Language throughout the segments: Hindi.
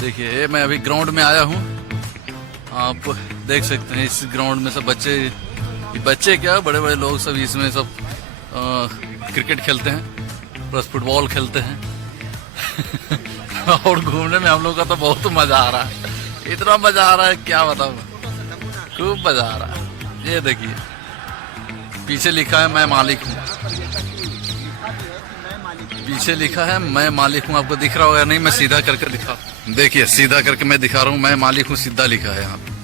देखिए मैं अभी ग्राउंड में आया हूँ। आप देख सकते हैं इस ग्राउंड में सब बच्चे क्या बड़े बड़े लोग सब इसमें सब क्रिकेट खेलते हैं प्लस फुटबॉल खेलते हैं और घूमने में हम लोग का तो बहुत मजा आ रहा है। इतना मजा आ रहा है क्या बताऊँ, खूब मजा आ रहा है। ये देखिए पीछे लिखा है मैं मालिक हूँ, पीछे लिखा है मैं मालिक हूँ। आपको दिख रहा होगा नहीं, मैं सीधा करके दिखा, देखिए सीधा करके मैं दिखा रहा हूँ, मैं मालिक हूँ, सीधा लिखा है यहाँ पे।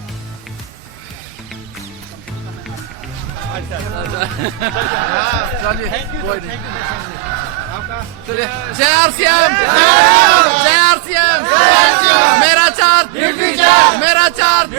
चलिए जय आरसीएम, जय आरसीएम, मेरा चार्ज, मेरा चार्ज।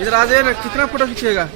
इधर आ जाइए ना, कितना फोटो खींचेगा?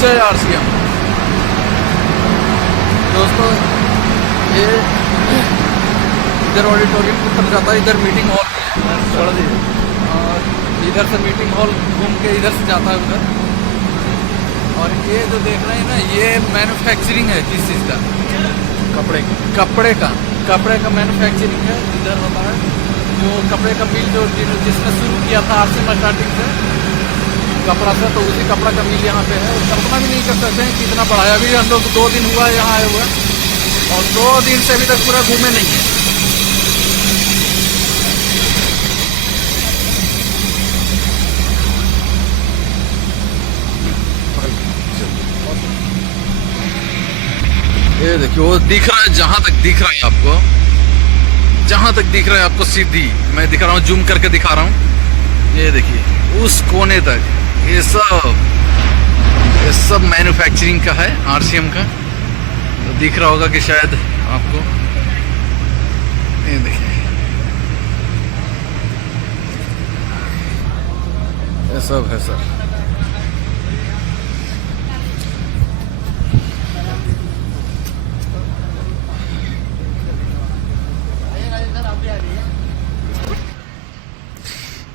जय आरसीएम। दोस्तों ये इधर ऑडिटोरियम के ऊपर जाता है, इधर मीटिंग हॉल है और इधर से मीटिंग हॉल घूम के इधर से जाता है उधर। और ये जो देख रहे हैं ना, ये मैन्युफैक्चरिंग है किस चीज़ का? कपड़े का। कपड़े का मैन्युफैक्चरिंग है इधर होता है। जो कपड़े का मिल जो जिसने शुरू किया था आरसीएम स्टार्टिंग से कपड़ा से, तो उसी कपड़ा का मिल यहाँ पे है। कल्पना भी नहीं कर सकते हैं कितना बड़ा है। अभी हम लोग 2 दिन हुआ यहाँ आए हुए और 2 दिन से अभी तक पूरा घूमे नहीं है। ये देखिए वो दिख रहा है, जहां तक दिख रहा है आपको, जहां तक दिख रहा है आपको सीधी मैं दिखा रहा हूँ, जूम करके दिखा रहा हूँ। ये देखिए उस कोने तक ये सब मैन्युफैक्चरिंग का है आरसीएम का। तो दिख रहा होगा कि शायद आपको, ये देखिए ये सब है सर।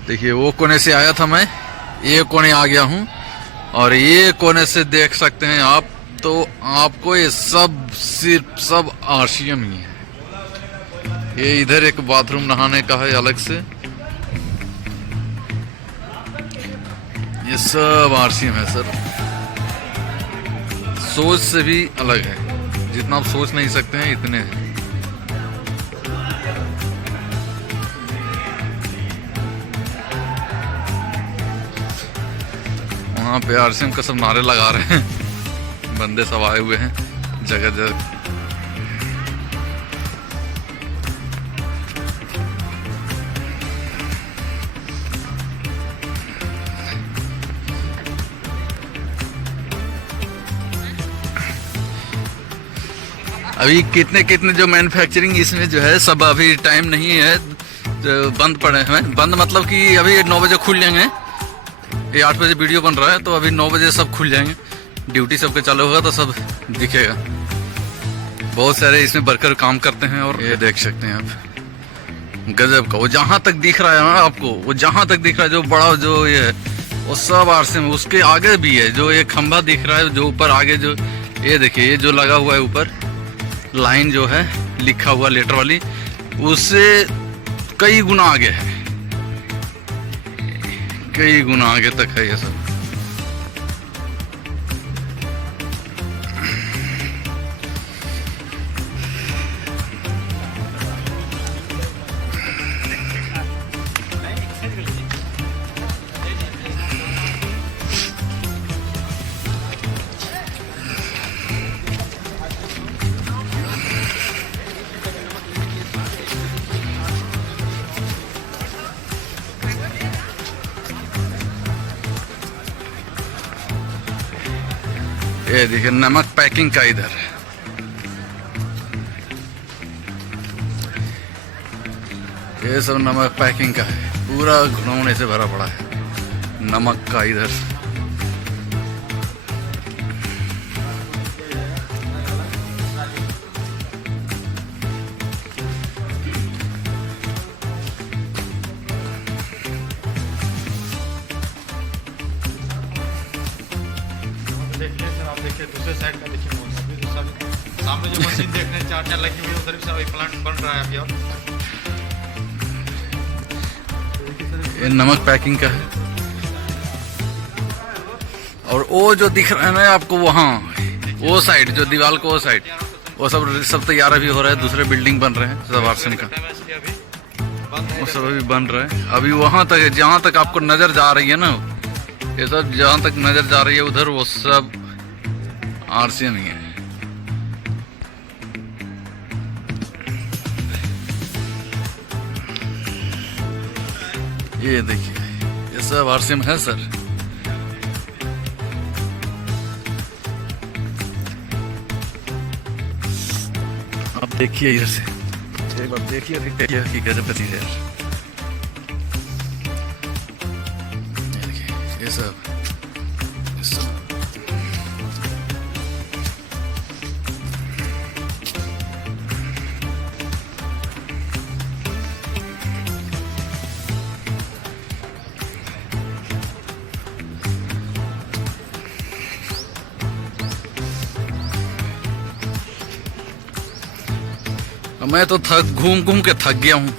देखिए वो कोने से आया था मैं, ये कोने आ गया हूँ और ये कोने से देख सकते हैं आप। तो आपको ये सिर्फ सब आरसीएम ही है। ये इधर एक बाथरूम नहाने का है अलग से, ये सब आरसीएम है सर। सोच से भी अलग है, जितना आप सोच नहीं सकते हैं इतने हैं। वहाँ पे आरसीएम का सब नारे लगा रहे हैं, बंदे सब आए हुए हैं जगह जगह। अभी कितने कितने जो मैन्युफैक्चरिंग इसमें जो है सब अभी टाइम नहीं है, जो बंद पड़े हैं। बंद मतलब कि अभी 9 बजे खुल जाएंगे। ये 8 बजे वीडियो बन रहा है तो अभी 9 बजे सब खुल जाएंगे। ड्यूटी सबके चालू होगा तो सब दिखेगा। बहुत सारे इसमें वर्कर काम करते हैं और ये देख सकते हैं आप गजब का। वो जहां तक दिख रहा है ना आपको, वो जहां तक दिख रहा है जो बड़ा जो ये है वो सब आरसीएम। उसके आगे भी है जो ये खंभा दिख रहा है, जो ऊपर आगे जो ये देखिए ये जो लगा हुआ है ऊपर लाइन जो है लिखा हुआ लेटर वाली, उससे कई गुना आगे है, कई गुना आगे तक है ये सब। ये देखिए नमक पैकिंग का इधर, ये सब नमक पैकिंग का है। पूरा घुनौने से भरा पड़ा है नमक का इधर। देखिए दूसरे साइड में देखिए सामने जो मशीन देखने 4 लगी हुई है, उधर भी सब प्लांट बन रहा है अभी। और ये नमक पैकिंग का है। और वो जो दिख रहा है ना आपको वहाँ वो साइड जो दीवार को वो साइड वो सब तैयार अभी हो रहा है। दूसरे बिल्डिंग बन रहे हैं सब आरसीएम का, वो सब अभी बन रहे हैं। अभी वहां तक जहां तक आपको नजर जा रही है ना, ये सब जहां तक नजर जा रही है उधर वो सब आरसीएम ही है। ये देखिए ये सब आरसीएम है सर। आप देखिए इधर से एक बार देखिए कि गजब है यार। ये देखिए ये सब मैं तो घूम घूम के थक गया हूँ।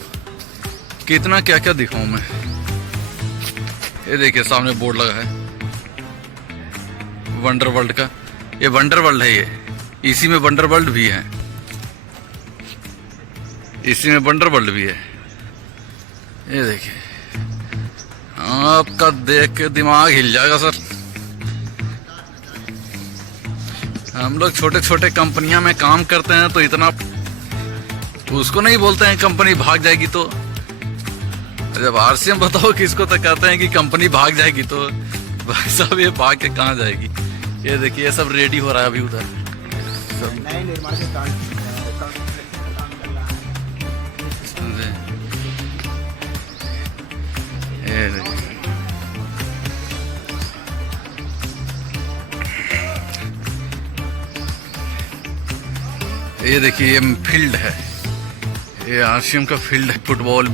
कितना क्या क्या दिखाऊं मैं। ये देखिए सामने बोर्ड लगा है वंडर वर्ल्ड का। ये वंडर वर्ल्ड है, ये इसी में वंडर वर्ल्ड भी है, इसी में वंडर वर्ल्ड भी है। ये देखिए, आपका देख के दिमाग हिल जाएगा सर। हम लोग छोटे छोटे कंपनियां में काम करते हैं तो इतना उसको नहीं बोलते हैं कंपनी भाग जाएगी। तो जब आरसीएम बताओ किसको तो कहते हैं कि कंपनी भाग जाएगी। तो भाई साहब ये भाग के कहाँ जाएगी। ये देखिए ये सब रेडी हो रहा है अभी उधर नए निर्माण के काम ये देखिए। ये देखिए ये फील्ड है, ये आरसीएम का फील्ड है। फुटबॉल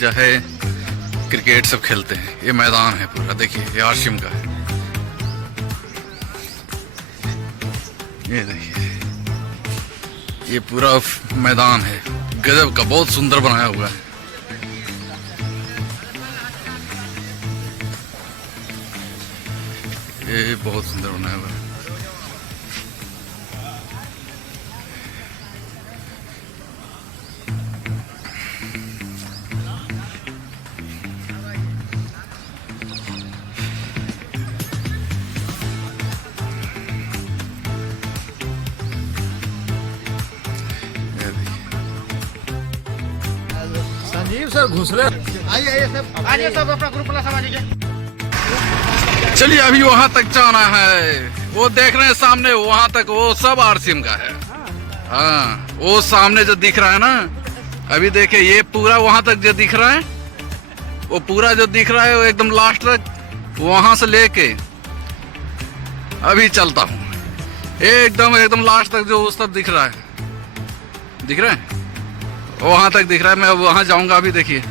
जो है क्रिकेट सब खेलते हैं। ये मैदान है पूरा, देखिए ये आरसीएम का है। ये देखिए ये पूरा मैदान है, गजब का, बहुत सुंदर बनाया हुआ है। ये बहुत सुंदर बनाया हुआ है। संजीव सर घुस रहे। आइए सब, आइए सब अपना ग्रुप वाला सब आइए। चलिए अभी वहां तक जाना है। वो देख रहे हैं सामने, वहां तक वो सब आरसीएम का है। हाँ वो सामने जो दिख रहा है ना, अभी देखिए ये पूरा वहां तक जो दिख रहा है, वो पूरा जो दिख रहा है वो एकदम लास्ट तक, वहां से लेके अभी चलता हूँ एकदम एकदम लास्ट तक जो उस तक दिख रहा है, दिख रहा है वहां तक दिख रहा है। मैं वहां जाऊंगा। अभी देखिए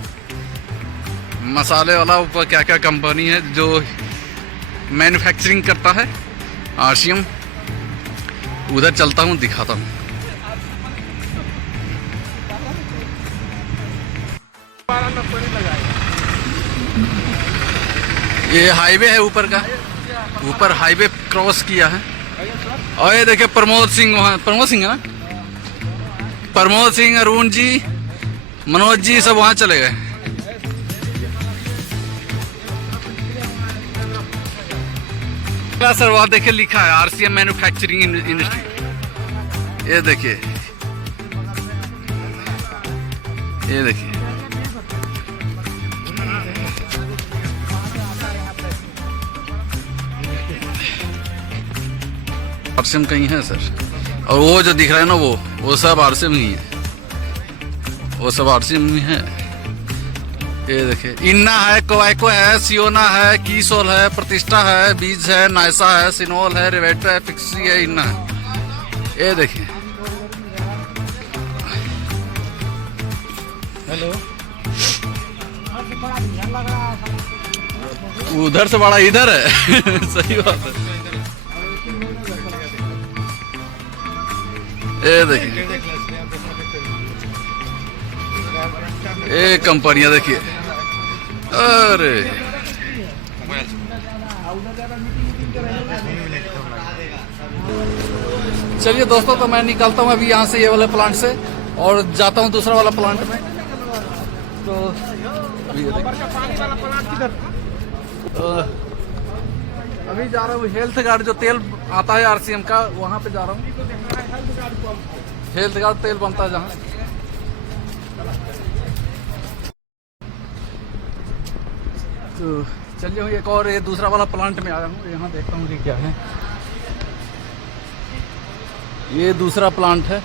मसाले वाला ऊपर क्या क्या कंपनी है जो मैन्युफैक्चरिंग करता है आरसीएम, उधर चलता हूँ, दिखाता हूँ। ये हाईवे है ऊपर का, ऊपर हाईवे क्रॉस किया है। और ये देखिए प्रमोद सिंह, वहाँ प्रमोद सिंह है ना, प्रमोद सिंह, अरुण जी, मनोज जी सब वहां चले गए। सर वहां देखिए लिखा है आरसीएम मैन्युफैक्चरिंग इंडस्ट्री। ये देखिए, ये देखिए आरसीएम कहीं है सर। और वो जो दिख रहा है ना वो सब आरसीएम ही है, वो सब आरसीएम ही है। ये देखिए इन्ना है, कोवाइको है, सियोना है, कीसोल है, प्रतिष्ठा है, बीज है, नायसा है, सिनोल है, रिवेटो है, फिक्सी है, इन्ना है। ये देखिए हेलो, उधर से बड़ा इधर है। सही बात है। ये देखिए ये कंपनियां देखिए। अरे चलिए दोस्तों, तो मैं निकलता हूँ अभी यहाँ से, ये वाले प्लांट से, और जाता हूँ दूसरा वाला प्लांट में। तो अभी जा रहा हूँ हेल्थ गार्ड जो तेल आता है आरसीएम का, वहाँ पे जा रहा हूँ। हेल्थ गार्ड तेल बनता है जहाँ। तो चलिए एक और ये दूसरा वाला प्लांट में आया हूँ। यहाँ देखता हूँ कि क्या है। ये दूसरा प्लांट है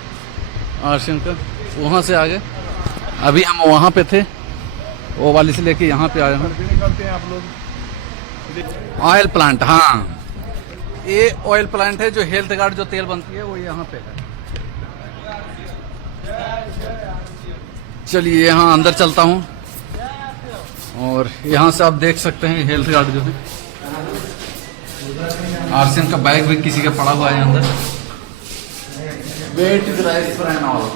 आरसीएम का, वहाँ से आगे। अभी हम वहाँ पे थे, वो वाली से लेके यहाँ पे आए हैं। आप लोग ऑयल प्लांट, हाँ ये ऑयल प्लांट है जो हेल्थ गार्ड जो तेल बनती है वो यहाँ पे है। चलिए यहाँ अंदर चलता हूँ, और यहाँ से आप देख सकते हैं हेल्थ गार्ड जो है। आरसीएम का बैग भी किसी का पड़ा हुआ है अंदर। Wait is rice for an all.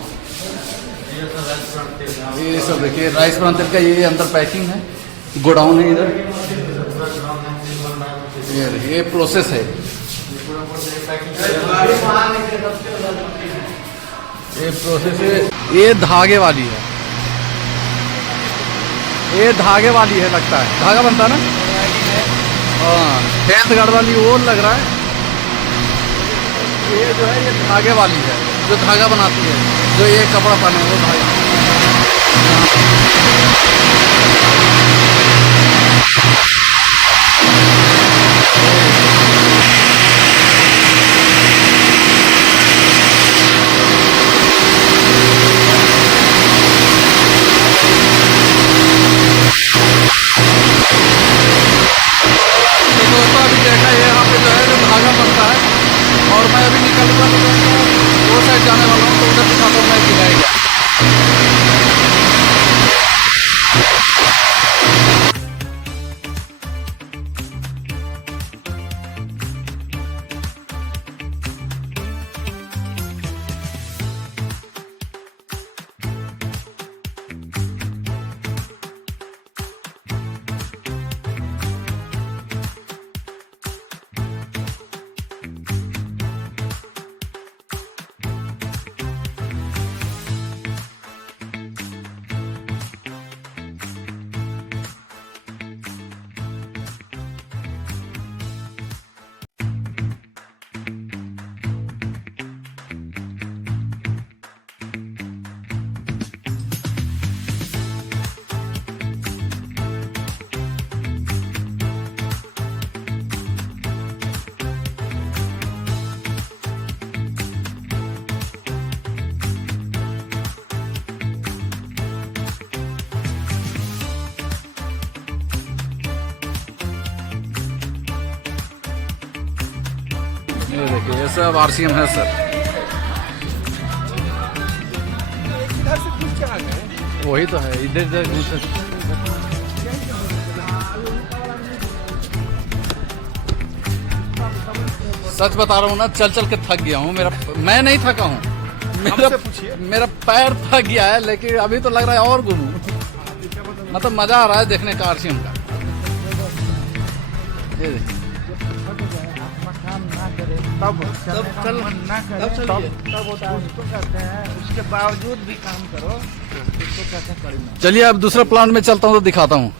ये सब देखिए राइस ब्राउन तेल का ये अंदर पैकिंग है, गोडाउन है इधर। ये प्रोसेस है, ये प्रोसेस है। ये धागे वाली है, ये धागे वाली है, लगता है धागा बनता है ना। हाँ, हेल्थ गार्ड वाली वो लग रहा है। ये जो है ये धागे वाली है, जो धागा बनाती है, जो ये कपड़ा पहने वो धागा। तो दोस्तों अभी देखा ये यहाँ पे जो है जो धागा बनता है, और मैं अभी निकलूँगा तो वो साइड जाने वाला हूँ, तो उधर दिखाता हूँ मैं दिखाएगा। ये देखिए ये सब RCM है सर। वही तो है, इधर इधर घूम। सच बता रहा हूँ ना, चल चल के थक गया हूँ। मैं नहीं थका हूँ, मेरा पैर थक गया है, लेकिन अभी तो लग रहा है और घूमूं। मतलब मजा आ रहा है देखने का RCM का। ये देखिए तब होता है, उसको कहते हैं। उसके बावजूद भी काम करो, उसको कहते हैं कड़ी मेहनत। चलिए अब दूसरा प्लांट में चलता हूँ तो दिखाता हूँ।